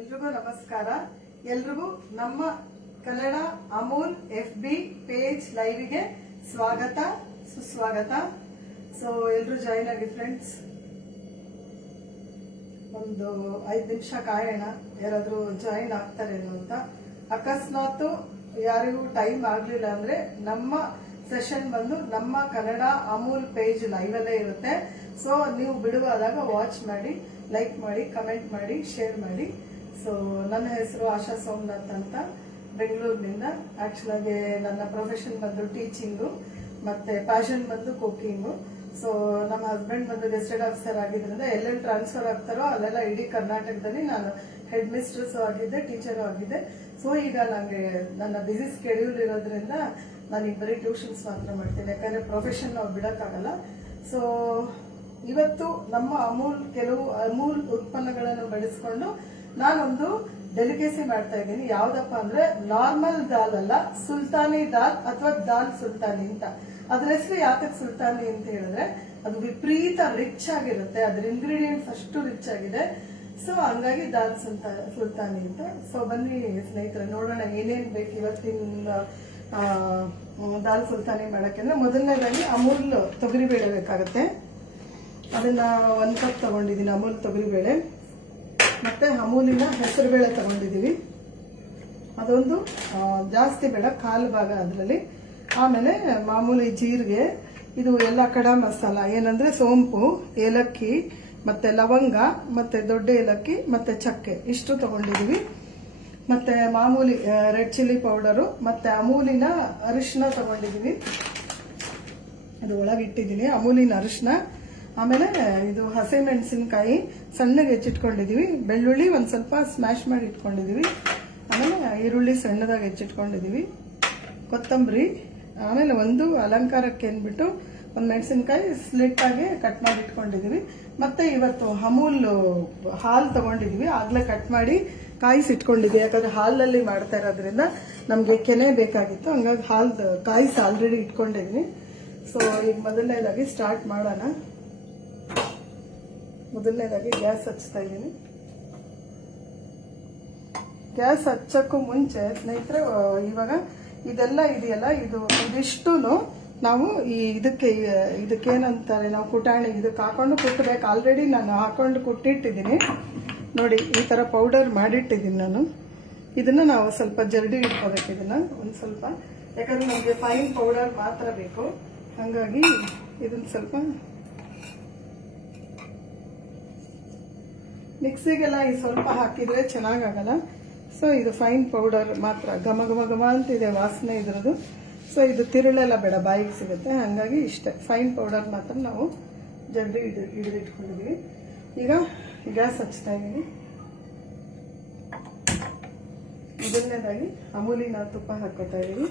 ಎಲ್ರಿಗೂ ನಮಸ್ಕಾರ. ಎಲ್ರಿಗೂ ನಮ್ಮ ಕನ್ನಡ ಅಮೂಲ್ FB ಪೇಜ್ ಲೈವ್ಗೆ ಸ್ವಾಗತ ಸುಸ್ವಾಗತ. ಸೊ ಎಲ್ರು ಜಾಯಿನ್ ಆಗಿ ಫ್ರೆಂಡ್ಸ್. ಒಂದು 5 ನಿಮಿಷ ಕಾಯೋಣ ಯಾರಾದ್ರೂ ಜಾಯಿನ್ ಆಗ್ತಾರೇನೋ ಅಂತ. ಅಕಸ್ಮಾತ್ ಯಾರಿಗೂ ಟೈಮ್ ಆಗ್ಲಿಲ್ಲ ಅಂದ್ರೆ ನಮ್ಮ ಸೆಷನ್ ಬಂದು ನಮ್ಮ ಕನ್ನಡ ಅಮೂಲ್ ಪೇಜ್ ಲೈವ್ ಅಲ್ಲೇ ಇರುತ್ತೆ. ಸೊ ನೀವು ಬಿಡುವಾದಾಗ ವಾಚ್ ಮಾಡಿ, ಲೈಕ್ ಮಾಡಿ, ಕಮೆಂಟ್ ಮಾಡಿ, ಶೇರ್ ಮಾಡಿ. ಸೊ ನನ್ನ ಹೆಸರು ಆಶಾ ಸೋಮನಾಥ್ ಅಂತ, ಬೆಂಗಳೂರಿನಿಂದ. ಆಕ್ಚುಲ್ ಆಗಿ ನನ್ನ ಪ್ರೊಫೆಷನ್ ಬಂದು ಟೀಚಿಂಗು, ಮತ್ತೆ ಪ್ಯಾಷನ್ ಬಂದು ಕುಕಿಂಗು. ಸೊ ನಮ್ಮ ಹಸ್ಬೆಂಡ್ ಬಂದು ಗೆಸ್ಟೆಡ್ ಆಫೀಸರ್ ಆಗಿದ್ರಿಂದ ಎಲ್ಲೆಲ್ಲಿ ಟ್ರಾನ್ಸ್ಫರ್ ಆಗ್ತಾರೋ ಅಲ್ಲೆಲ್ಲ ಇಡೀ ಕರ್ನಾಟಕದಲ್ಲಿ ನಾನು ಹೆಡ್ ಮಿಸ್ಟ್ರೆಸ್ ಆಗಿದ್ದೆ, ಟೀಚರು ಆಗಿದ್ದೆ. ಸೊ ಈಗ ನಂಗೆ ನನ್ನ ಬಿಸಿ ಸ್ಕೆಡ್ಯೂಲ್ ಇರೋದ್ರಿಂದ ನಾನು ಬರೀ ಟ್ಯೂಷನ್ಸ್ ಮಾತ್ರ ಮಾಡ್ತೀನಿ, ಯಾಕಂದ್ರೆ ಪ್ರೊಫೆಷನ್ ನಾವು ಬಿಡಕ್ಕಾಗಲ್ಲ. ಸೊ ಇವತ್ತು ನಮ್ಮ ಕೆಲವು ಅಮೂಲ್ ಉತ್ಪನ್ನಗಳನ್ನು ಬಳಸಿಕೊಂಡು ನಾನೊಂದು ಡೆಲಿಕೇಸಿ ಮಾಡ್ತಾ ಇದ್ದೀನಿ. ಯಾವ್ದಪ್ಪ ಅಂದ್ರೆ ನಾರ್ಮಲ್ ದಾಲ್ ಅಲ್ಲ, ಸುಲ್ತಾನಿ ದಾಲ್ ಅಥವಾ ದಾಲ್ ಸುಲ್ತಾನಿ ಅಂತ. ಅದ್ರ ಹೆಸರು ಯಾಕೆ ಸುಲ್ತಾನಿ ಅಂತ ಹೇಳಿದ್ರೆ ಅದು ವಿಪರೀತ ರಿಚ್ ಆಗಿರುತ್ತೆ, ಅದ್ರ ಇಂಗ್ರೀಡಿಯೆಂಟ್ಸ್ ಅಷ್ಟು ರಿಚ್ ಆಗಿದೆ. ಸೊ ಹಂಗಾಗಿ ದಾಲ್ ಸುಲ್ತಾನಿ ಅಂತ. ಸೊ ಬನ್ನಿ ಸ್ನೇಹಿತರೆ, ನೋಡೋಣ ಏನೇನ್ ಬೇಕು ಇವತ್ತಿನ ದಾಲ್ ಸುಲ್ತಾನಿ ಮಾಡಕ್ಕೆ. ಅಂದ್ರೆ ಮೊದಲನೇದಾಗಿ ಅಮೂಲ್ ತೊಗರಿಬೇಳೆ ಬೇಕಾಗುತ್ತೆ. ಅದನ್ನ 1 ಕಪ್ ತಗೊಂಡಿದ್ದೀನಿ ಅಮೂಲ್ ತೊಗರಿಬೇಳೆ. ಮತ್ತೆ ಅಮೂಲಿನ ಹೆಸರುಬೇಳೆ ತಗೊಂಡಿದೀವಿ, ಅದೊಂದು ಜಾಸ್ತಿ ಬೇಡ, 1/4 ಭಾಗ ಅದರಲ್ಲಿ. ಆಮೇಲೆ ಮಾಮೂಲಿ ಜೀರಿಗೆ, ಇದು ಎಲ್ಲ ಕಡಾ ಮಸಾಲ ಏನಂದ್ರೆ ಸೋಂಪು, ಏಲಕ್ಕಿ, ಮತ್ತೆ ಲವಂಗ, ಮತ್ತೆ ದೊಡ್ಡ ಏಲಕ್ಕಿ, ಮತ್ತೆ ಚಕ್ಕೆ, ಇಷ್ಟು ತಗೊಂಡಿದೀವಿ. ಮತ್ತೆ ಮಾಮೂಲಿ ರೆಡ್ ಚಿಲ್ಲಿ ಪೌಡರು, ಮತ್ತೆ ಅಮೂಲಿನ ಅರಿಶಿನ ತಗೊಂಡಿದೀವಿ, ಅದು ಒಳಗಿಟ್ಟಿದ್ದೀನಿ ಅಮೂಲಿನ ಅರಿಶಿನ. ಆಮೇಲೆ ಇದು ಹಸಿಮೆಣಸಿನಕಾಯಿ ಸಣ್ಣಗೆ ಹೆಚ್ಚಿಟ್ಕೊಂಡಿದೀವಿ, ಬೆಳ್ಳುಳ್ಳಿ ಒಂದ್ ಸ್ವಲ್ಪ ಸ್ಮ್ಯಾಶ್ ಮಾಡಿ ಇಟ್ಕೊಂಡಿದೀವಿ, ಆಮೇಲೆ ಈರುಳ್ಳಿ ಸಣ್ಣದಾಗಿ ಹೆಚ್ಚಿಟ್ಕೊಂಡಿದೀವಿ, ಕೊತ್ತಂಬರಿ, ಆಮೇಲೆ ಒಂದು ಅಲಂಕಾರಕ್ಕೆ ಅಂದ್ಬಿಟ್ಟು ಒಂದು ಮೆಣಸಿನಕಾಯಿ ಸ್ಲಿಟ್ ಆಗಿ ಕಟ್ ಮಾಡಿ ಇಟ್ಕೊಂಡಿದೀವಿ. ಮತ್ತೆ ಇವತ್ತು ಅಮೂಲ್ ಹಾಲು ತಗೊಂಡಿದೀವಿ, ಆಗ್ಲೇ ಕಟ್ ಮಾಡಿ ಕಾಯಿಸಿಟ್ಕೊಂಡಿದ್ವಿ, ಯಾಕಂದ್ರೆ ಹಾಲಲ್ಲಿ ಮಾಡ್ತಾ ಇರೋದ್ರಿಂದ ನಮ್ಗೆ ಕೆನೆ ಬೇಕಾಗಿತ್ತು, ಹಂಗಾಗಿ ಹಾಲು ಕಾಯಿಸಿ ಆಲ್ರೆಡಿ ಇಟ್ಕೊಂಡಿದೀನಿ. ಸೊ ಈಗ ಮೊದಲನೇದಾಗಿ ಸ್ಟಾರ್ಟ್ ಮಾಡೋಣ. ಮೊದಲನೇದಾಗಿ ಗ್ಯಾಸ್ ಹಚ್ತಾ ಇದ್ದೀನಿ. ಗ್ಯಾಸ್ ಹಚ್ಚಕ್ಕೂ ಮುಂಚೆ ಸ್ನೇಹಿತರೆ, ಇವಾಗ ಇದೆಲ್ಲ ಇದೆಯಲ್ಲ, ಇದಿಷ್ಟು ನಾವು ಇದಕ್ಕೇನಂತಾರೆ, ನಾವು ಕುಟಾಣಿ ಇದಕ್ಕೆ ಹಾಕೊಂಡು ಕುಟ್ಟಬೇಕು. ಆಲ್ರೆಡಿ ನಾನು ಹಾಕೊಂಡು ಕುಟ್ಟಿಟ್ಟಿದ್ದೀನಿ ನೋಡಿ, ಈ ತರ ಪೌಡರ್ ಮಾಡಿಟ್ಟಿದ್ದೀನಿ ನಾನು. ಇದನ್ನ ನಾವು ಸ್ವಲ್ಪ ಜರಡಿ ಇಟ್ಕೋಬೇಕು, ಇದನ್ನ ಒಂದ್ ಸ್ವಲ್ಪ, ಯಾಕಂದ್ರೆ ನಮಗೆ ಫೈನ್ ಪೌಡರ್ ಮಾತ್ರ ಬೇಕು. ಹಂಗಾಗಿ ಇದನ್ನ ಸ್ವಲ್ಪ ಮಿಕ್ಸಿಗೆಲ್ಲ ಈ ಸ್ವಲ್ಪ ಹಾಕಿದ್ರೆ ಚೆನ್ನಾಗಲ್ಲ. ಸೊ ಇದು ಫೈನ್ ಪೌಡರ್ ಮಾತ್ರ, ಘಮ ಘಮ ಘಮ ಅಂತಿದೆ ವಾಸನೆ ಇದ್ರದ್ದು. ಸೊ ಇದು ತಿರುಳೆಲ್ಲ ಬೇಡ, ಬಾಯಿಗೆ ಸಿಗುತ್ತೆ, ಹಂಗಾಗಿ ಇಷ್ಟೇ ಫೈನ್ ಪೌಡರ್ ಮಾತ್ರ ನಾವು ಜಲ್ದಿ ಹಿಡಿದಿಟ್ಕೊಂಡಿದೀವಿ. ಈಗ ಗ್ಯಾಸ್ ಹಚ್ತಾ ಇದ್ದೀನಿ. ಮೊದಲನೇದಾಗಿ ಅಮೂಲಿನ ತುಪ್ಪ ಹಾಕೋತಾ ಇದ್ದೀವಿ.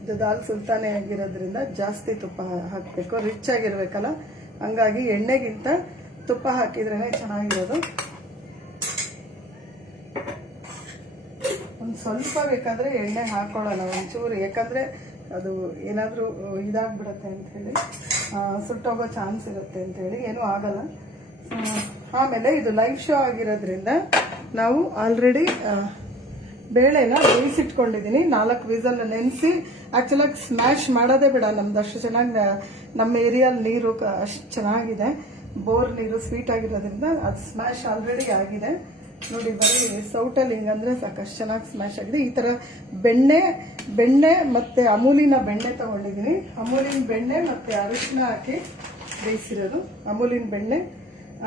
ಇದು ದಾಲ್ ಸುಲ್ತಾನೆ ಆಗಿರೋದ್ರಿಂದ ಜಾಸ್ತಿ ತುಪ್ಪ ಹಾಕಬೇಕು, ರಿಚ್ ಆಗಿರ್ಬೇಕಲ್ಲ, ಹಂಗಾಗಿ ಎಣ್ಣೆಗಿಂತ ತುಪ್ಪ ಹಾಕಿದ್ರೇನೆ ಚೆನ್ನಾಗಿರೋದು. ಒಂದು ಸ್ವಲ್ಪ ಬೇಕಾದ್ರೆ ಎಣ್ಣೆ ಹಾಕೊಳ್ಳೋಣ ಒಂಚೂರು, ಯಾಕಂದ್ರೆ ಅದು ಏನಾದ್ರೂ ಇದಾಗ್ಬಿಡತ್ತೆ ಅಂತ ಹೇಳಿ, ಸುಟ್ಟೋಗೋ ಚಾನ್ಸ್ ಇರುತ್ತೆ ಅಂತ ಹೇಳಿ, ಏನೂ ಆಗಲ್ಲ. ಆಮೇಲೆ ಇದು ಲೈವ್ ಶೋ ಆಗಿರೋದ್ರಿಂದ ನಾವು ಆಲ್ರೆಡಿ ಬೇಳೆನ ಬೇಯಿಸಿಟ್ಕೊಂಡಿದ್ದೀನಿ. 4 ವಿಸಲ್ ನೆನೆಸಿ, ಆಕ್ಚುಲಾಗಿ ಸ್ಮ್ಯಾಶ್ ಮಾಡೋದೇ ಬೇಡ, ನಮ್ದು ಅಷ್ಟು ಚೆನ್ನಾಗಿ ನಮ್ಮ ಏರಿಯಾಲ್ ನೀರು ಅಷ್ಟು ಚೆನ್ನಾಗಿದೆ, ಬೋರ್ ನೀರು ಸ್ವೀಟ್ ಆಗಿರೋದ್ರಿಂದ ಅದು ಸ್ಮ್ಯಾಶ್ ಆಲ್ರೆಡಿ ಆಗಿದೆ ನೋಡಿ. ಬರೀ ಸೌಟಲ್ಲಿ ಹಿಂಗಂದ್ರೆ ಸಾಕಷ್ಟು ಚೆನ್ನಾಗಿ ಸ್ಮ್ಯಾಶ್ ಆಗಿದೆ. ಈ ತರ ಬೆಣ್ಣೆ ಮತ್ತೆ ಅಮೂಲಿನ ಬೆಣ್ಣೆ ತಗೊಂಡಿದ್ದೀನಿ. ಅಮೂಲಿನ ಬೆಣ್ಣೆ ಮತ್ತೆ ಅರಿಶಿನ ಹಾಕಿ ಬೇಯಿಸಿರೋದು. ಅಮೂಲಿನ ಬೆಣ್ಣೆ,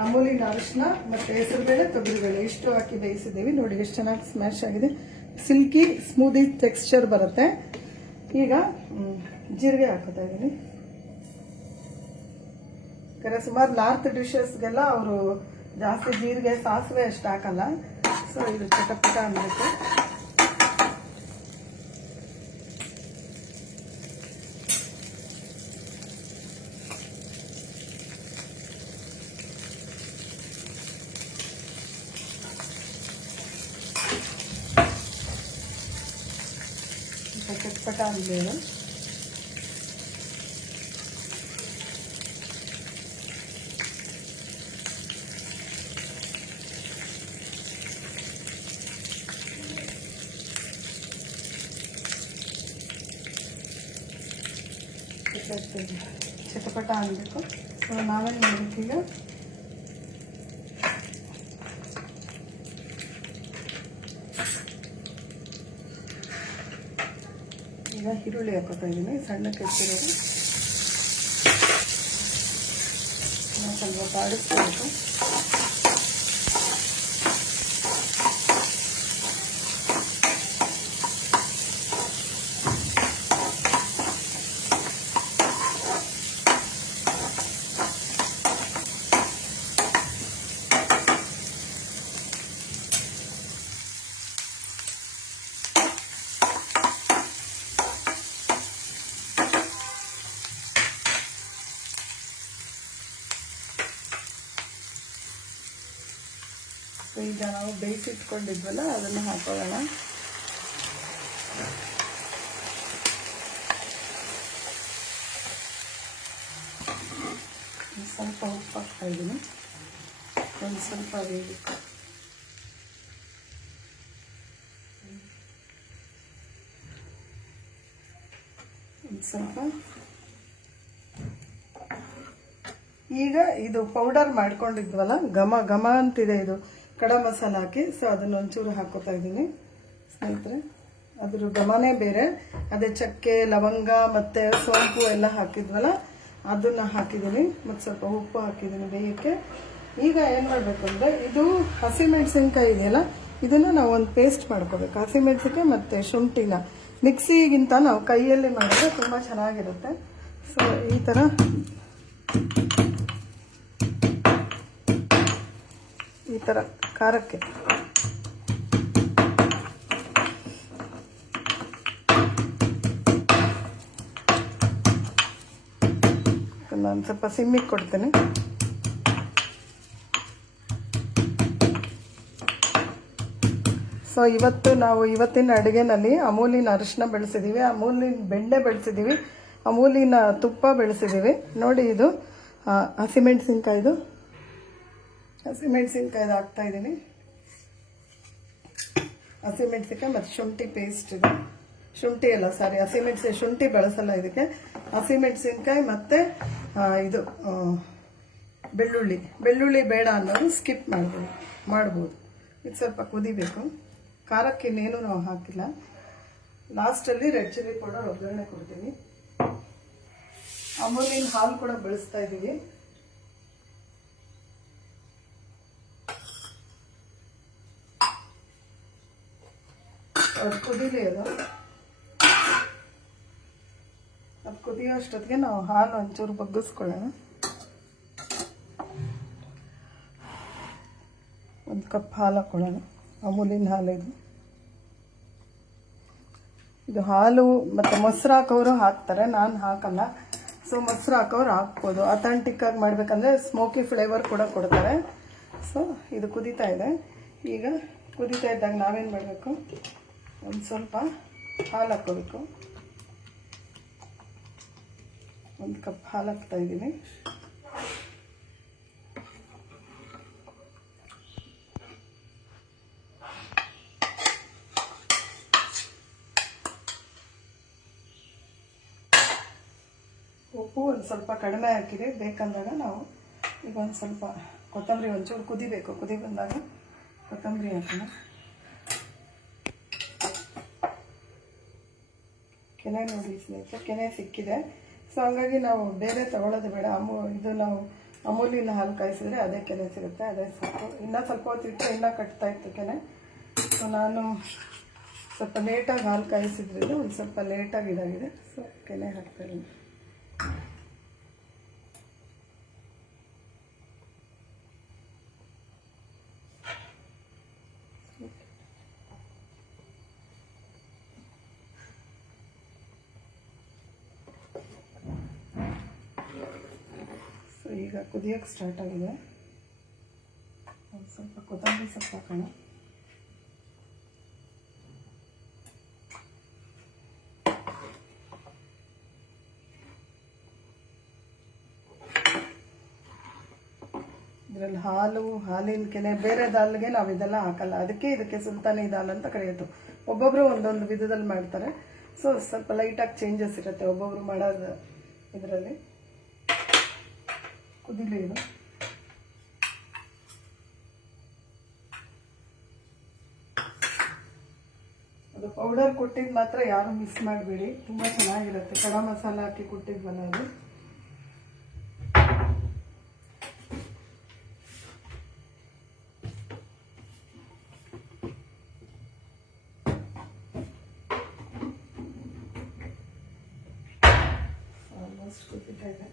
ಅಮೂಲಿನ ಅರಿಶಿನ ಮತ್ತೆ ಹೆಸರುಬೇಳೆ, ತೊಗರಿಬೇಳೆ ಇಷ್ಟು ಹಾಕಿ ಬೇಯಿಸಿದ್ದೀವಿ ನೋಡಿ, ಎಷ್ಟು ಚೆನ್ನಾಗಿ ಸ್ಮ್ಯಾಶ್ ಆಗಿದೆ. ಸಿಲ್ಕಿ ಸ್ಮೂದಿ ಟೆಕ್ಸ್ಚರ್ ಬರುತ್ತೆ. ಈಗ ಜೀರಿಗೆ ಹಾಕೋತಾ ಇದ್ದೀನಿ. ಸುಮಾರು ನಾರ್ತ್ ಡಿಶಸ್ಗೆಲ್ಲ ಅವರು ಜಾಸ್ತಿ ಜೀರಿಗೆ ಸಾಸಿವೆ ಅಷ್ಟು ಹಾಕಲ್ಲ. ಸೊ ಇದು ಚಟಪಟ ಅನ್ಬೇಕು. ಚಟಪಟ ಅನ್ಬೇಡ. ಚಟಪಟ ಆಗಬೇಕು. ಸೊ ನಾವೇನು ಮಾಡಬೇಕೀಗ, ಈಗ ಈರುಳ್ಳಿ ಹಾಕೋತಾ ಇದ್ದೀನಿ, ಸಣ್ಣಕ್ಕೆ ಹೆಚ್ಚಿರೋದು. ಸ್ವಲ್ಪ ಬಾಡಿಸ್ಬೇಕು. ಈಗ ನಾವು ಬೇಯಿಸಿಟ್ಕೊಂಡಿದ್ವಲ್ಲ ಅದನ್ನು ಹಾಕೊಳ್ಳೋಣ. ಸ್ವಲ್ಪ ಉಪ್ಪು ಹಾಕ್ತಾ ಇದ್ದೀನಿ, ಒಂದು ಸ್ವಲ್ಪ ಬೇಯಬೇಕು. ಒಂದು ಸ್ವಲ್ಪ ಈಗ ಇದು ಪೌಡರ್ ಮಾಡ್ಕೊಂಡಿದ್ವಲ್ಲ, ಘಮ ಘಮ ಅಂತಿದೆ ಇದು ಕಡ ಮಸಾಲ ಹಾಕಿ. ಸೊ ಅದನ್ನೊಂಚೂರು ಹಾಕೋತಾ ಇದ್ದೀನಿ ಸ್ನೇಹಿತರೆ. ಅದ್ರ ಘಮನೇ ಬೇರೆ. ಅದೇ ಚಕ್ಕೆ, ಲವಂಗ ಮತ್ತು ಸೋಂಪು ಎಲ್ಲ ಹಾಕಿದ್ವಲ್ಲ ಅದನ್ನು ಹಾಕಿದ್ದೀನಿ. ಮತ್ತು ಸ್ವಲ್ಪ ಉಪ್ಪು ಹಾಕಿದ್ದೀನಿ ಬೇಯಕ್ಕೆ. ಈಗ ಏನು ಮಾಡಬೇಕು ಅಂದರೆ, ಇದು ಹಸಿಮೆಣಸಿನ್ಕಾಯಿ ಇದೆಯಲ್ಲ, ಇದನ್ನು ನಾವು ಒಂದು ಪೇಸ್ಟ್ ಮಾಡ್ಕೋಬೇಕು. ಹಸಿಮೆಣಸಿನ್ಕಾಯಿ ಮತ್ತು ಶುಂಠಿನ ಮಿಕ್ಸಿಗಿಂತ ನಾವು ಕೈಯಲ್ಲಿ ಮಾಡಿದ್ರೆ ತುಂಬ ಚೆನ್ನಾಗಿರುತ್ತೆ. ಸೊ ಈ ಥರ ಖಾರಕ್ಕೆ ನಾನು ಸ್ವಲ್ಪ ಸಿಮ್ಮಿಗೆ ಕೊಡ್ತೇನೆ. ಸೊ ಇವತ್ತಿನ ಅಡುಗೆನಲ್ಲಿ ಅಮೂಲಿನ ಅರಿಶಿನ ಬೆಳೆಸಿದ್ದೀವಿ, ಅಮೂಲಿನ ಬೆಣ್ಣೆ ಬೆಳೆಸಿದ್ದೀವಿ, ಅಮೂಲಿನ ತುಪ್ಪ ಬೆಳೆಸಿದ್ದೀವಿ. ನೋಡಿ, ಇದು ಹಸಿಮೆಣಸಿನ್ಕಾಯ್ದು ಹಾಕ್ತಾ ಇದ್ದೀನಿ. ಹಸಿಮೆಣಸಿನ್ಕಾಯಿ ಮತ್ತು ಶುಂಠಿ ಪೇಸ್ಟ್ ಇದೆ. ಶುಂಠಿ ಬಳಸಲ್ಲ ಇದಕ್ಕೆ. ಹಸಿಮೆಣಸಿನ್ಕಾಯಿ ಮತ್ತು ಇದು ಬೆಳ್ಳುಳ್ಳಿ ಬೇಡ ಅನ್ನೋದು ಸ್ಕಿಪ್ ಮಾಡ್ಬೋದು. ಇದು ಸ್ವಲ್ಪ ಕುದಿಬೇಕು. ಖಾರಕ್ಕೆ ಇನ್ನೇನು ನಾವು ಹಾಕಿಲ್ಲ. ಲಾಸ್ಟಲ್ಲಿ ರೆಡ್ ಚಿಲ್ಲಿ ಪೌಡರ್ ಒಗ್ಗರಣೆ ಕೊಡ್ತೀನಿ. ಅಮೂಲಿನ ಹಾಲು ಕೂಡ ಬಳಸ್ತಾ ಇದ್ದೀವಿ. ಅದು ಕುದೀಲಿ. ಅದು ಕುದಿಯೋ ಅಷ್ಟೊತ್ತಿಗೆ ನಾವು ಹಾಲು ಒಂಚೂರು ಬಗ್ಗಿಸ್ಕೊಳ್ಳೋಣ. ಒಂದು ಕಪ್ ಹಾಲು ಹಾಕೊಳ್ಳೋಣ. ಅಮೂಲಿನ ಹಾಲು ಇದು ಹಾಲು ಮತ್ತು ಮೊಸರು ಹಾಕೋರು ಹಾಕ್ತಾರೆ, ನಾನು ಹಾಕಲ್ಲ. ಸೊ ಮೊಸರು ಹಾಕೋರು ಹಾಕ್ಬೋದು. ಅಥೆಂಟಿಕ್ ಆಗಿ ಮಾಡಬೇಕಂದ್ರೆ ಸ್ಮೋಕಿ ಫ್ಲೇವರ್ ಕೂಡ ಕೊಡ್ತಾರೆ. ಸೊ ಇದು ಕುದೀತಾ ಇದೆ. ಈಗ ಕುದೀತಾ ಇದ್ದಾಗ ನಾವೇನು ಮಾಡಬೇಕು, ಒಂದು ಸ್ವಲ್ಪ ಹಾಲು ಹಾಕ್ಕೋಬೇಕು. ಒಂದು ಕಪ್ ಹಾಲು ಹಾಕ್ತಾ ಇದ್ದೀನಿ. ಉಪ್ಪು ಒಂದು ಸ್ವಲ್ಪ ಕಡಿಮೆ ಹಾಕಿದೆ. ಬೇಕಂದಾಗ ನಾವು ಈಗ ಒಂದು ಸ್ವಲ್ಪ ಕೊತ್ತಂಬರಿ, ಒಂಚೂರು ಕುದಿಬೇಕು. ಕುದಿ ಬಂದಾಗ ಕೊತ್ತಂಬರಿ ಹಾಕೋಣ. ಕೆನೆ ನೋಡಿ ಸ್ನೇಹಿತರೆ, ಕೆನೆ ಸಿಕ್ಕಿದೆ. ಸೊ ಹಂಗಾಗಿ ನಾವು ಬೇರೆ ತಗೊಳ್ಳೋದು ಬೇಡ. ಇದು ನಾವು ಅಮೂಲಿನ ಹಾಲು ಕಾಯಿಸಿದ್ರೆ ಅದೇ ಕೆನೆ ಸಿಗುತ್ತೆ, ಅದೇ ಸಾಕು. ಇನ್ನೂ ಸ್ವಲ್ಪ ಹೊತ್ತಿಟ್ಟು ಇನ್ನೂ ಕಟ್ತಾ ಇತ್ತು ಕೆನೆ. ಸೊ ನಾನು ಸ್ವಲ್ಪ ಲೇಟಾಗಿ ಹಾಲು ಕಾಯಿಸಿದ್ರಿಂದ ಒಂದು ಸ್ವಲ್ಪ ಲೇಟಾಗಿ ಇದಾಗಿದೆ. ಸೊ ಕೆನೆ ಹಾಕ್ತಾಯಿದ್ದೀನಿ. ಈಗ ಕುದಿಯೋಕ್ಕೆ ಸ್ಟಾರ್ಟ್ ಆಗಿದೆ. ಒಂದು ಸ್ವಲ್ಪ ಕೊತ್ತಂಬರಿ ಸೊಪ್ಪು ಹಾಕೋಣ. ಇದರಲ್ಲಿ ಹಾಲಿನ ಕೆನೆ, ಬೇರೆ ದಾಲ್ಗೆ ನಾವು ಇದೆಲ್ಲ ಹಾಕಲ್ಲ. ಇದಕ್ಕೆ ಸುಲ್ತಾನಿ ದಾಲ್ ಅಂತ ಕರೆಯೋದು. ಒಬ್ಬೊಬ್ಬರು ಒಂದೊಂದು ವಿಧದಲ್ಲಿ ಮಾಡ್ತಾರೆ. ಸೊ ಸ್ವಲ್ಪ ಲೈಟಾಗಿ ಚೇಂಜಸ್ ಇರುತ್ತೆ ಒಬ್ಬೊಬ್ರು ಮಾಡೋದು ಇದರಲ್ಲಿ ಕುದಿಲಿ ಇದು. ಅದು ಪೌಡರ್ ಕೊಟ್ಟಿದ್ದು ಮಾತ್ರ ಯಾರು ಮಿಸ್ ಮಾಡಬೇಡಿ, ತುಂಬ ಚೆನ್ನಾಗಿರುತ್ತೆ. ಕಡಾ ಮಸಾಲ ಹಾಕಿ ಕೊಟ್ಟಿದ್ವಲ್ಲ ಅದು. ಆಲ್ಮೋಸ್ಟ್ ಕುದಿತಾ ಇದೆ.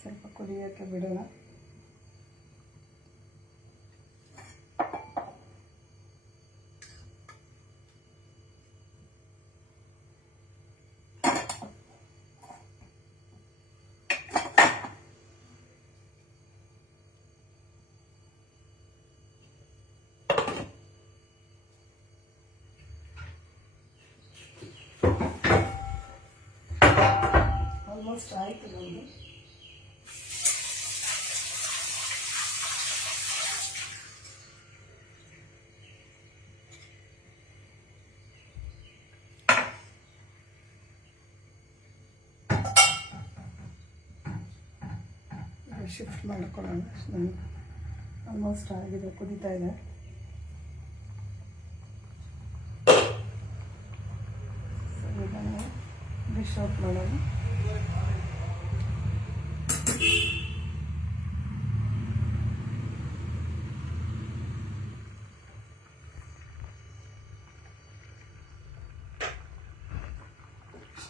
ಸ್ವಲ್ಪ ಕುದಿಯೋಕ್ಕೆ ಬಿಡೋಣ. ಆಲ್ಮೋಸ್ಟ್ ಆಯಿತು ನಮ್ಮದು. ಶಿಫ್ಟ್ ಮಾಡ್ಕೊಳ್ಳೋಣ. ಆಲ್ಮೋಸ್ಟ್ ಆಗಿದೆ, ಕುದೀತಾ ಇದೆ. ಇದನ್ನು ಡಿಶ್ ಔಟ್ ಮಾಡೋಣ.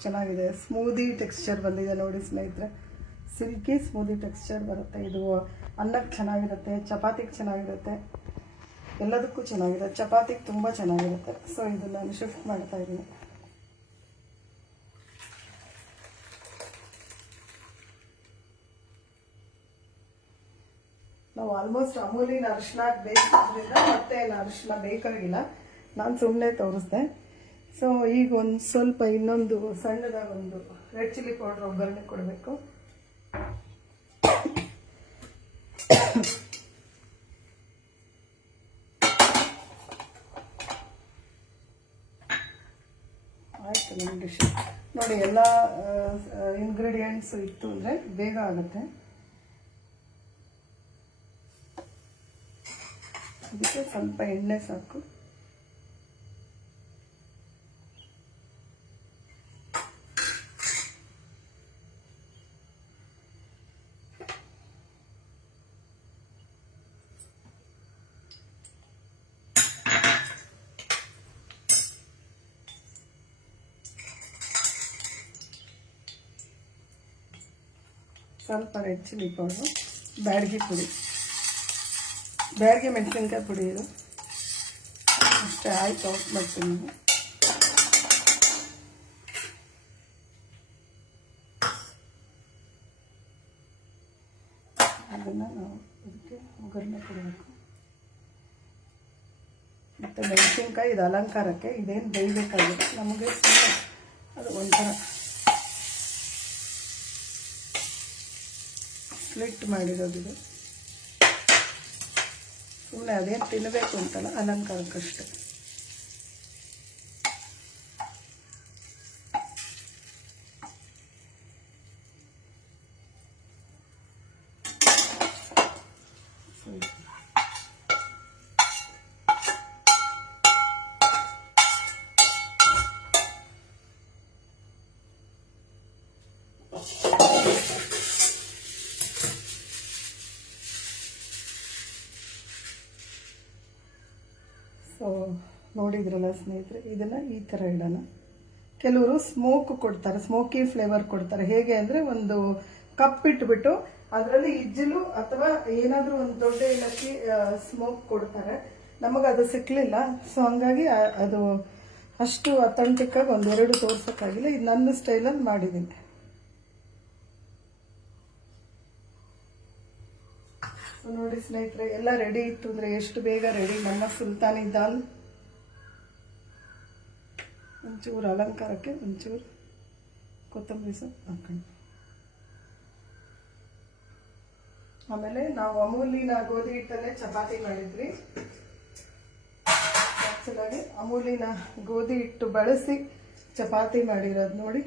ಚೆನ್ನಾಗಿದೆ, ಸ್ಮೂದಿ ಟೆಕ್ಸ್ಚರ್ ಬಂದಿದೆ ನೋಡಿ ಸ್ನೇಹಿತರೆ. ಸಿಲ್ಕಿ ಸ್ಮೂದಿ ಟೆಕ್ಸ್ಚರ್ ಬರುತ್ತೆ. ಇದು ಅನ್ನಕ್ಕೆ ಚೆನ್ನಾಗಿರುತ್ತೆ, ಚಪಾತಿಗೆ ಚೆನ್ನಾಗಿರುತ್ತೆ, ಎಲ್ಲದಕ್ಕೂ ಚೆನ್ನಾಗಿದೆ. ಚಪಾತಿಗೆ ತುಂಬ ಚೆನ್ನಾಗಿರುತ್ತೆ. ಸೊ ಇದು ನಾನು ಶಿಫ್ಟ್ ಮಾಡ್ತಾ ಇದ್ದೀನಿ. ನಾವು ಆಲ್ಮೋಸ್ಟ್ ಅಮೂಲಿನ ಅರಿಶಿನ ಬೇಯಿಸೋದ್ರಿಂದ ಮತ್ತೆ ಅರಿಶಿನ ಬೇಕಾಗಿಲ್ಲ, ನಾನು ಸುಮ್ಮನೆ ತೋರಿಸ್ದೆ. ಸೊ ಈಗ ಒಂದು ಸ್ವಲ್ಪ ಇನ್ನೊಂದು ಸಣ್ಣದಾಗಿ ಒಂದು ರೆಡ್ ಚಿಲ್ಲಿ ಪೌಡ್ರ್ ಒಗ್ಗರಣೆ ಕೊಡಬೇಕು. ಆಯಿತು ನಮ್ಮ ಡಿಶ್ ನೋಡಿ. ಎಲ್ಲ ಇಂಗ್ರೀಡಿಯೆಂಟ್ಸು ಇತ್ತು ಅಂದರೆ ಬೇಗ ಆಗುತ್ತೆ. ಅದಕ್ಕೆ ಸ್ವಲ್ಪ ಎಣ್ಣೆ ಸಾಕು. ಸ್ವಲ್ಪ ರೆಡ್ ಚಿಲ್ಲಿ ಪೌಡ್ರು, ಬ್ಯಾಡಗಿ ಪುಡಿ, ಬ್ಯಾಡಗಿ ಮೆಣಸಿನ್ಕಾಯಿ ಪುಡಿ ಇದು ಅಷ್ಟೇ. ಆಯ್ತು, ಔಟ್ ಮಾಡ್ತೀನಿ. ಅದನ್ನು ನಾವು ಇದಕ್ಕೆ ಒಗ್ಗರಣೆ ಕೊಡಬೇಕು. ಮತ್ತು ಮೆಣಸಿನ್ಕಾಯಿ ಇದು ಅಲಂಕಾರಕ್ಕೆ, ಇದೇನು ಬೇಯಬೇಕಾಗಿದೆ ನಮಗೆ. ಅದು ಒಂಥರ ಸ್ಪ್ಲಿಟ್ ಮಾಡಿರೋದಿದೆ, ಸುಮ್ಮನೆ ಅದೇನು ತಿನ್ನಬೇಕು ಅಂತಲ್ಲ, ಅಲಂಕಾರಕ್ಕಷ್ಟೆ. ಸೊ ನೋಡಿದ್ರಲ್ಲ ಸ್ನೇಹಿತರೆ, ಇದನ್ನು ಈ ಥರ ಇಡೋಣ. ಕೆಲವರು ಸ್ಮೋಕ್ ಕೊಡ್ತಾರೆ, ಸ್ಮೋಕಿ ಫ್ಲೇವರ್ ಕೊಡ್ತಾರೆ. ಹೇಗೆ ಅಂದರೆ ಒಂದು ಕಪ್ ಇಟ್ಬಿಟ್ಟು ಅದರಲ್ಲಿ ಇಜ್ಜಲು ಅಥವಾ ಏನಾದರೂ ಒಂದು ದೊಡ್ಡ ಏಲಕ್ಕಿ ಸ್ಮೋಕ್ ಕೊಡ್ತಾರೆ. ನಮಗೆ ಅದು ಸಿಕ್ಕಲಿಲ್ಲ. ಸೊ ಹಂಗಾಗಿ ಅದು ಅಷ್ಟು ಅಥೆಂಟಿಕ್ಕಾಗಿ ಒಂದೆರಡು ತೋರ್ಸೋಕ್ಕಾಗಿಲ್ಲ. ಇದು ನನ್ನ ಸ್ಟೈಲಲ್ಲಿ ಮಾಡಿದ್ದೀನಿ. ಸೊ ನೋಡಿ ಸ್ನೇಹಿತರೆ, ಎಲ್ಲ ರೆಡಿ ಇತ್ತು ಅಂದರೆ ಎಷ್ಟು ಬೇಗ ರೆಡಿ ನಮ್ಮ ಸುಲ್ತಾನಿ ದಾಲ್. ಒಂಚೂರು ಅಲಂಕಾರಕ್ಕೆ ಒಂಚೂರು ಕೊತ್ತಂಬರಿ ಸೊಪ್ಪು ಹಾಕೊಂಡು ಆಮೇಲೆ ನಾವು ಅಮೂಲಿನ ಗೋಧಿ ಹಿಟ್ಟಲ್ಲೇ ಚಪಾತಿ ಮಾಡಿದ್ವಿ. ಆ್ಯಕ್ಚುಲಾಗಿ ಅಮೂಲಿನ ಗೋಧಿ ಹಿಟ್ಟು ಬಳಸಿ ಚಪಾತಿ ಮಾಡಿರೋದು ನೋಡಿ.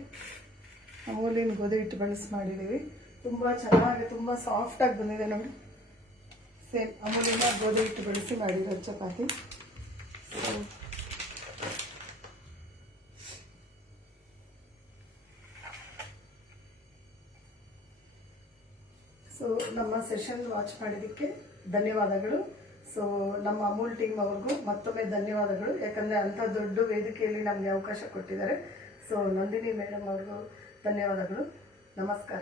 ಅಮೂಲಿನ ಗೋಧಿ ಹಿಟ್ಟು ಬಳಸಿ ಮಾಡಿದ್ದೀವಿ. ತುಂಬ ಚೆನ್ನಾಗಿ ತುಂಬ ಸಾಫ್ಟಾಗಿ ಬಂದಿದೆ ನೋಡಿ. ಸೇಮ್ ಅಮೂಲಿನ ಗೋಧಿ ಹಿಟ್ಟು ಬಳಸಿ ಮಾಡಿರೋದು ಚಪಾತಿ. ಸೊ ನಮ್ಮ ಸೆಷನ್ ವಾಚ್ ಮಾಡಿದ್ದಕ್ಕೆ ಧನ್ಯವಾದಗಳು. ಸೊ ನಮ್ಮ ಅಮೂಲ್ ಟೀಮ್ ಅವ್ರಿಗೂ ಮತ್ತೊಮ್ಮೆ ಧನ್ಯವಾದಗಳು. ಯಾಕಂದರೆ ಅಂಥ ದೊಡ್ಡ ವೇದಿಕೆಯಲ್ಲಿ ನಮಗೆ ಅವಕಾಶ ಕೊಟ್ಟಿದ್ದಾರೆ. ಸೊ ನಂದಿನಿ ಮೇಡಮ್ ಅವ್ರಿಗೂ ಧನ್ಯವಾದಗಳು. ನಮಸ್ಕಾರ.